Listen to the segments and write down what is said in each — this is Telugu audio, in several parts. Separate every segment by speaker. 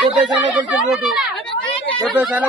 Speaker 1: కొట్టే చాలా కలిసి రోడ్డు కొట్టే చాలా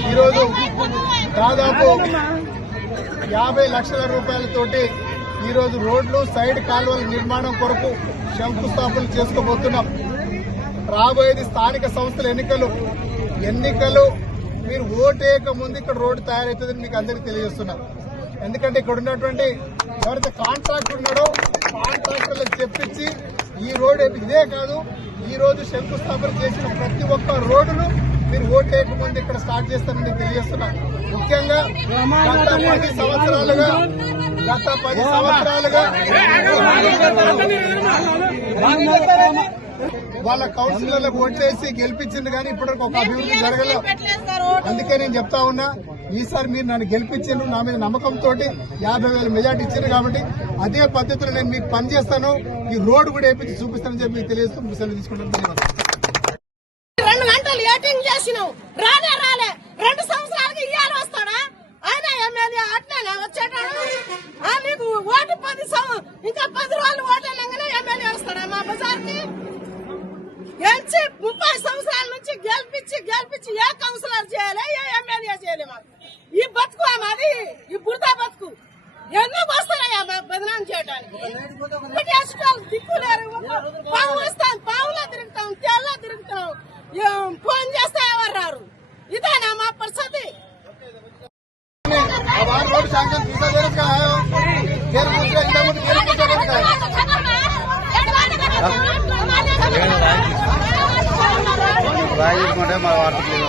Speaker 2: ఈరోజు దాదాపు యాభై లక్షల రూపాయలతోటి ఈరోజు రోడ్లు సైడ్ కాలువల నిర్మాణం కొరకు శంకుస్థాపన చేసుకోబోతున్నాం. రాబోయేది స్థానిక సంస్థల ఎన్నికలు. ఎన్నికలు మీరు ఓటేయక ముందు ఇక్కడ రోడ్డు తయారవుతుందని మీకు అందరికీ తెలియజేస్తున్నాం. ఎందుకంటే ఇక్కడ ఉన్నటువంటి ఎవరైతే కాంట్రాక్ట్ ఉన్నాడో కాంట్రాక్టర్లకు చెప్పించి ఈ రోడ్ ఇదే కాదు ఈ రోజు శంకుస్థాపన చేసిన ప్రతి ఒక్క రోడ్డును మీరు ఓటు ముందు ఇక్కడ స్టార్ట్ చేస్తారని తెలియజేస్తున్నా ముఖ్యంగా గత పది సంవత్సరాలుగా గత పది సంవత్సరాలుగా వాళ్ళ కౌన్సిలర్లకు ఓట్లేసి గెలిపించింది కానీ ఇప్పటివరకు ఒక అభివృద్ధి జరగలేదు అందుకే నేను చెప్తా ఉన్నా ఈసారి మీరు నన్ను గెలిపించారు నా మీద నమ్మకంతో యాభై వేల మెజార్టీ ఇచ్చారు కాబట్టి అదే పద్ధతిలో నేను మీకు పని చేస్తాను. ఈ రోడ్డు కూడా వేపించి చూపిస్తానని చెప్పి మీకు తెలియజేస్తూ సెలవు తీసుకుంటాను.
Speaker 3: రెండు గంటలు ఏటింగ్ చేసినావు? రాలే రాలే. రెండు సంవత్సరాలకి ఇయ్యాలి వస్తాడా? ఆయన ఎమ్మెల్యే అట్నే వచ్చేటాడు? ఆ, నీకు ఓటు పది సం- ఇంకా పది రోజులు ఓటు వెళ్ళగానే ఎమ్మెల్యే వస్తాడా మా బజార్కి? గెలిచి ముప్పై సంవత్సరాల నుంచి గెలిపించి గెలిపించి ఏ కౌన్సిలర్ చేయాలి ఏ ఎమ్మెల్యే చేయాలి మాకు? ఈ బతుకు మాది. ఈ బురద బతుకు. ఎందుకు వస్తారయ్యా మాకు బదనాం చేయడానికి దిక్కు లేరు. పావు పావులా తిరుగుతాం తేళ్ళ తిరుగుతాం. ఫోన్ చేస్తే ఎవరు రారు? ఇదేనా మా పరిస్థితి?
Speaker 1: రాజేష్ మా
Speaker 3: వార్తలు